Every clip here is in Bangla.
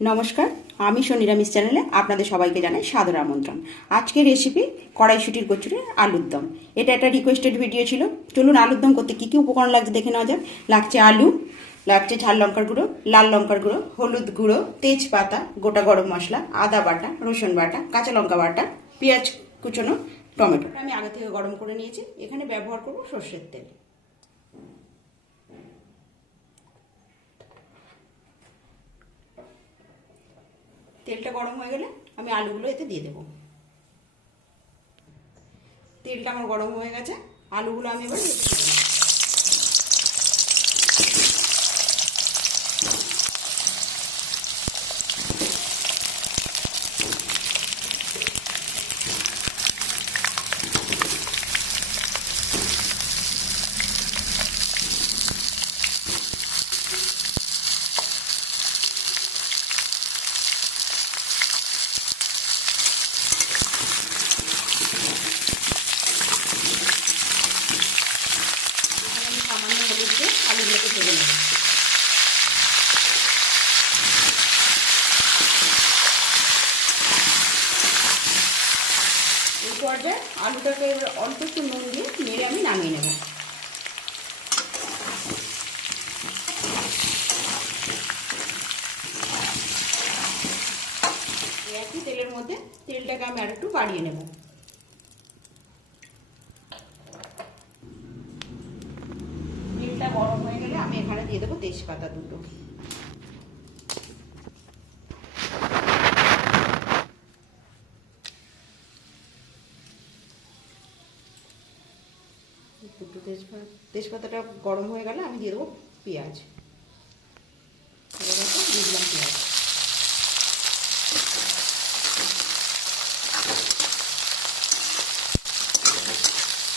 নমস্কার, আমি নিরামিষ চ্যানেলে আপনাদের সবাইকে জানাই সাদর আমন্ত্রণ। আজকের রেসিপি কড়াইশুঁটির কচুরি আলুর দম। এটা একটা রিকোয়েস্টেড ভিডিও ছিল। চলুন আলুর দম করতে কী কী উপকরণ লাগছে দেখে নেওয়া যাক। লাগছে আলু, লাগছে ঝাল লঙ্কার গুঁড়ো, লাল লঙ্কার গুঁড়ো, হলুদ গুঁড়ো, তেজপাতা, গোটা গরম মশলা, আদা বাটা, রসুন বাটা, কাঁচা লঙ্কা বাটা, পেঁয়াজ কুচনো, টমেটো। আমি আগে থেকে গরম করে নিয়েছি। এখানে ব্যবহার করব সর্ষের তেল। তেলটা গরম হয়ে গেলে আমি আলুগুলো এতে দিয়ে দেবো। তেলটা আমার গরম হয়ে গেছে, আলুগুলো আমি এবার দিয়ে দেবো। সামান্য হলুদ দিয়ে আলুগুলোকে ভেজে নেব। এই পর্যায়ে আলুটাকে অল্প একটু নুন দিয়ে নেড়ে আমি নামিয়ে নেব। একই তেলের মধ্যে তেলটাকে আমি আর একটু বাড়িয়ে নেব। তেলটা গরম হয়ে গেলে আমি এখানে দিয়ে দেবো তেজপাতা দুটো। তেজপাতাটা গরম হয়ে গেলে আমি দিয়ে দেবো পেঁয়াজ। দিয়ে দিলাম পেঁয়াজ।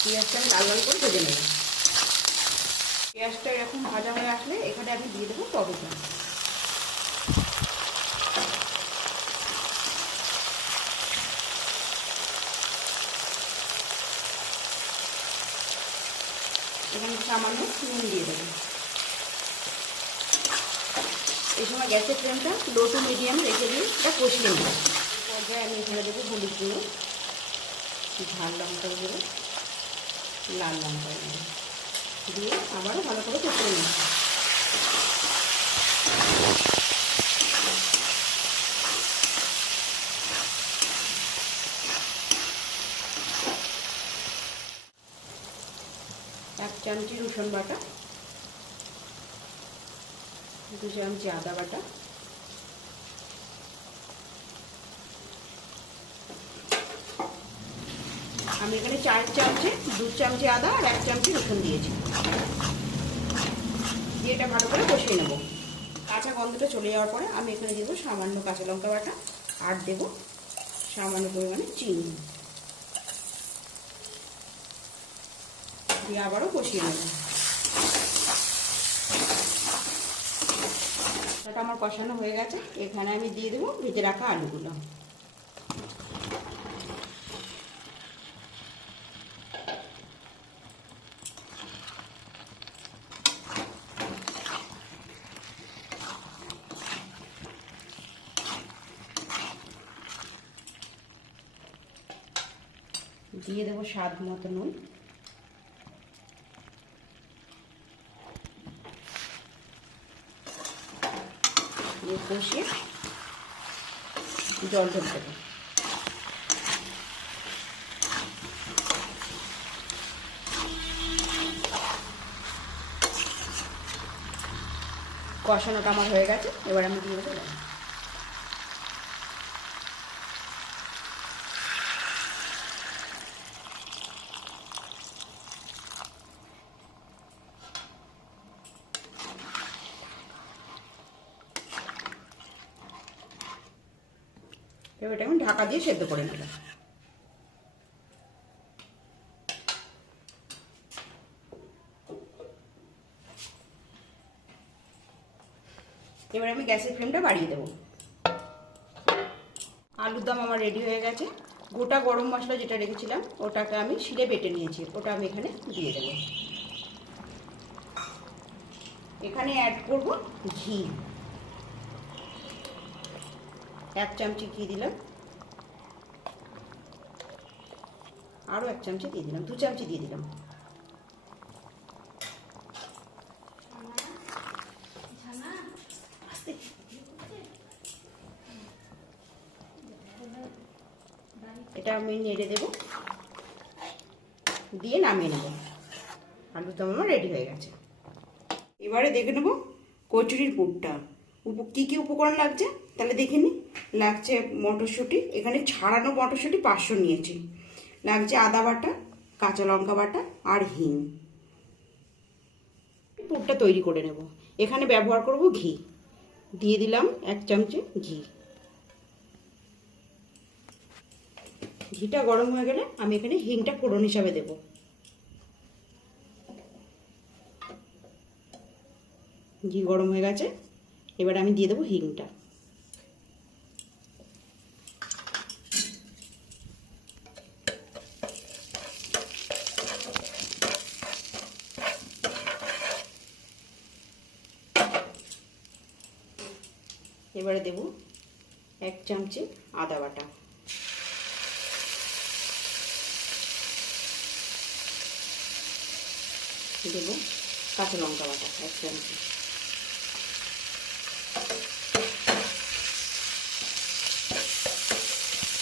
পেঁয়াজটা আমি লাল লাল করে ভেজে নেব। পেঁয়াজটা এরকম ভাজা হয়ে আসলে এখানে আমি দিয়ে দেবো টমেটো। এখানে সামান্য নুন দিয়ে দেবো। এই সময় গ্যাসের ফ্লেমটা লো টু মিডিয়াম রেখে দিয়ে এটা কষিয়ে নেব। পর্যায়ে আমি এখানে দেবো হলুদ গুঁড়ো, ঝাল লঙ্কার গুঁড়ো, লাল লঙ্কার গুঁড়ো দিয়ে আবারও ভালো করে কষিয়ে নেব। এক চামচি রসুন বাটা, 2 চামচি আদা বাটা, আমি এখানে 4 চামচে 2 চামচি আদা আর 1 চামচি রসুন দিয়েছি। দিয়ে এটা ভালো করে কষিয়ে নেব। কাঁচা গন্ধটা চলে যাওয়ার পরে আমি এখানে দেবো সামান্য কাঁচা লঙ্কা বাটা আর দেবো সামান্য পরিমাণে চিনি দিয়ে আবারও কষিয়ে নেব। এটা আমার কষানো হয়ে গেছে। এখানে আমি দিয়ে দেবো ভেজে রাখা আলুগুলো। দিয়ে দেবো স্বাদ মতো নুন। কষিয়ে জল ঢেলে দেবো। কষানোটা আমার হয়ে গেছে, এবার আমি দিয়ে দেবো। এবার এটা আমি ঢাকা দিয়ে সেদ্ধ করে নেব। এবার আমি গ্যাসের ফ্লেমটা বাড়িয়ে দেবো। আলুর দম আমার রেডি হয়ে গেছে। গোটা গরম মশলা যেটা রেখেছিলাম ওটাকে আমি শিলে বেটে নিয়েছি, ওটা আমি এখানে দিয়ে দেবো। এখানে অ্যাড করব ঘি। 1 চামচি ঘি দিলাম, আরও 1 চামচি দিয়ে দিলাম, 2 চামচি দিয়ে দিলাম। এটা আমি নেড়ে দেবো, দিয়ে নামিয়ে নেব। আলুর দম আমার রেডি হয়ে গেছে। এবারে দেখে নেব কচুরির পুরটা। কী কী উপকরণ লাগছে তাহলে দেখে নিই। লাগছে মটরশুঁটি, এখানে ছাড়ানো মটরশুঁটি 500 নিয়েছি। লাগছে আদা বাটা, কাঁচা লঙ্কা বাটা আর হিং। পুরটা তৈরি করে নেব। এখানে ব্যবহার করব ঘি, দিয়ে দিলাম 1 চামচি ঘি। ঘিটা গরম হয়ে গেলে আমি এখানে হিংটা ফোড়ন হিসাবে দেব। ঘি গরম হয়ে গেছে, এবার আমি দিয়ে দেবো হিংটা। এবারে দেব 1 চামচি আদা বাটা, দেব কাঁচা লঙ্কা বাটা 1 চামচি,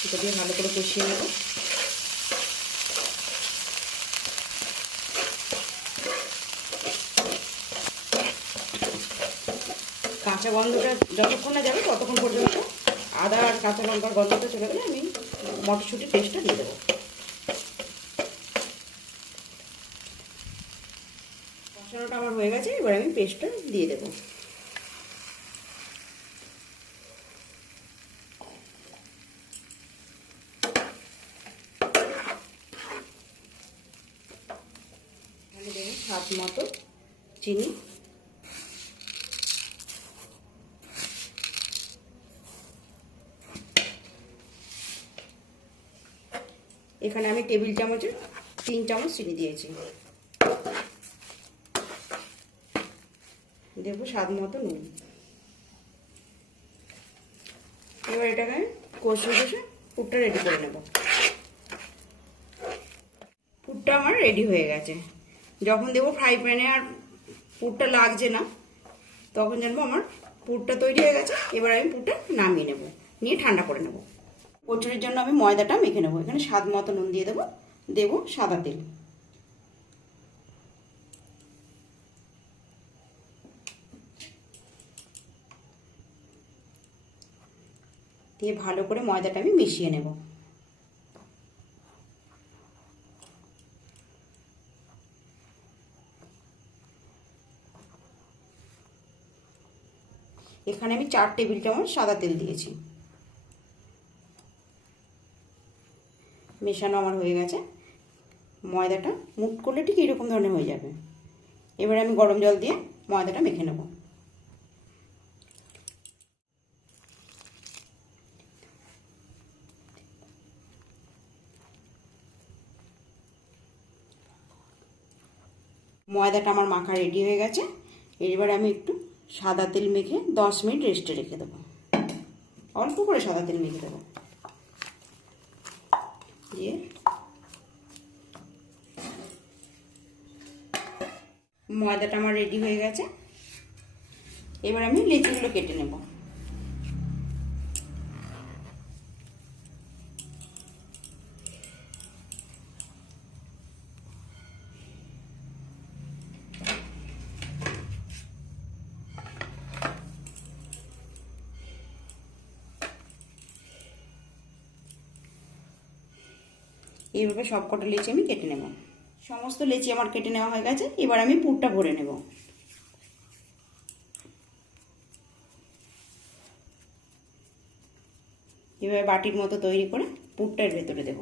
এটা দিয়ে ভালো করে কষিয়ে নেব। কাঁচা গন্ধটা যতক্ষণ না যাবে ততক্ষণ পর্যন্ত আদা আর কাঁচা লঙ্কার গন্ধটা চলে গেলে আমি মটরশুঁটির পেস্টটা দিয়ে দেবো। কষানোটা আমার হয়ে গেছে, এবার আমি পেস্টটা দিয়ে দেবো। এখানে দেবো স্বাদ মতো চিনি, এখানে আমি টেবিল চামচের 3 চামচ চিনি দিয়েছি। দেবো স্বাদ মতো নুন। এবার এটাকে কষিয়ে কষে পুরটা রেডি করে নেব। পুরটা আমার রেডি হয়ে গেছে। যখন দেবো ফ্রাই প্যানে আর পুরটা লাগছে না, তখন জানবো আমার পুরটা তৈরি হয়ে গেছে। এবার আমি পুরটা নামিয়ে নেব, নিয়ে ঠান্ডা করে নেব। কচুরির জন্য আমি ময়দাটা মেখে নেবো। এখানে স্বাদ মতো নুন দিয়ে দেবো, দেবো সাদা তেল, দিয়ে ভালো করে ময়দাটা আমি মিশিয়ে নেব। এখানে আমি 4 টেবিল চামচ সাদা তেল দিয়েছি। মেশানো আমার হয়ে গেছে। ময়দাটা মুট করলে ঠিক এরকম ধরনের হয়ে যাবে। এবারে আমি গরম জল দিয়ে ময়দাটা মেখে নেব। ময়দাটা আমার মাখা রেডি হয়ে গেছে। এবার আমি একটু সাদা তেল মেখে 10 মিনিট রেস্টে রেখে দেবো। অল্প করে সাদা তেল মেখে দেবো, দিয়ে ময়দাটা আমার রেডি হয়ে গেছে। এবার আমি লেচিগুলো কেটে নেব। এইভাবে সব কটা লেচি আমি কেটে নেব। সমস্ত লেচি আমার কেটে নেওয়া হয়ে গেছে। এবার আমি পুরটা ভরে নেব। এভাবে বাটির মতো তৈরি করে পুরটার ভেতরে দেব।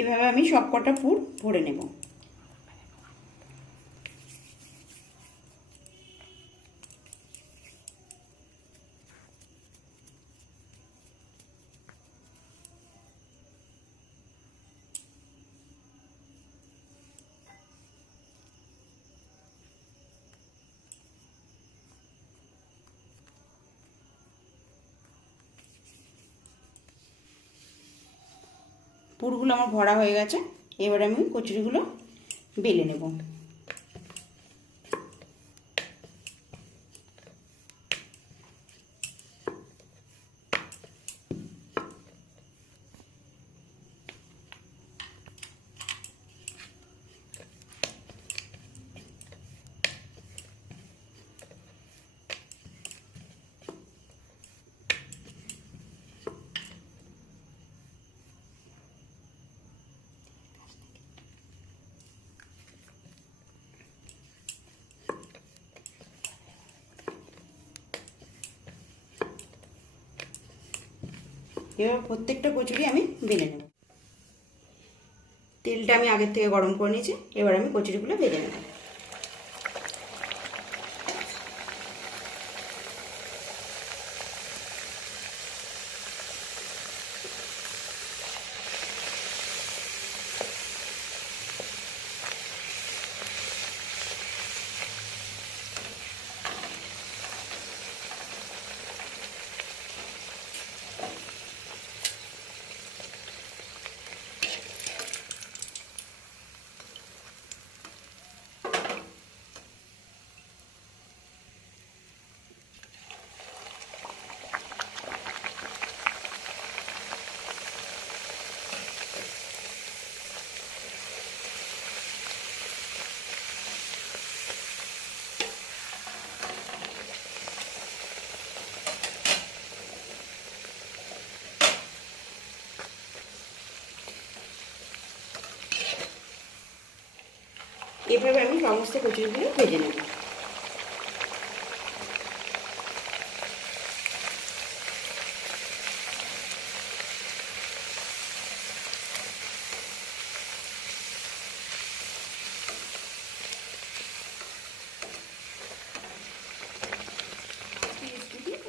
এভাবে আমি সব কটা পুর ভরে নেব। পুরগুলো আমার ভরা হয়ে গেছে। এবার আমি কচুরিগুলো বেলে নেব। এবার প্রত্যেকটা কচুরি আমি বেলে নেব। তেলটা আমি আগের থেকে গরম করে নিয়েছি। এবার আমি কচুরিগুলো ভেজে নেব। এভাবে আমি সমস্ত কচুরিগুলো ভেজে নেব।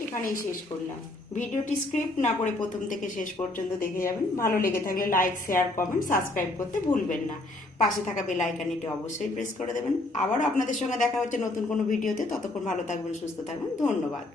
এখানেই শেষ করলাম। ভিডিওটি স্ক্রিপ্ট না করে প্রথম থেকে শেষ পর্যন্ত দেখে যাবেন। ভালো লেগে থাকলে লাইক, শেয়ার, কমেন্ট, সাবস্ক্রাইব করতে ভুলবেন না। পাশে থাকা বেল আইকনটি অবশ্যই প্রেস করে দেবেন। আবারও আপনাদের সঙ্গে দেখা হচ্ছে নতুন কোনো ভিডিওতে। ততক্ষণ ভালো থাকবেন, সুস্থ থাকবেন। ধন্যবাদ।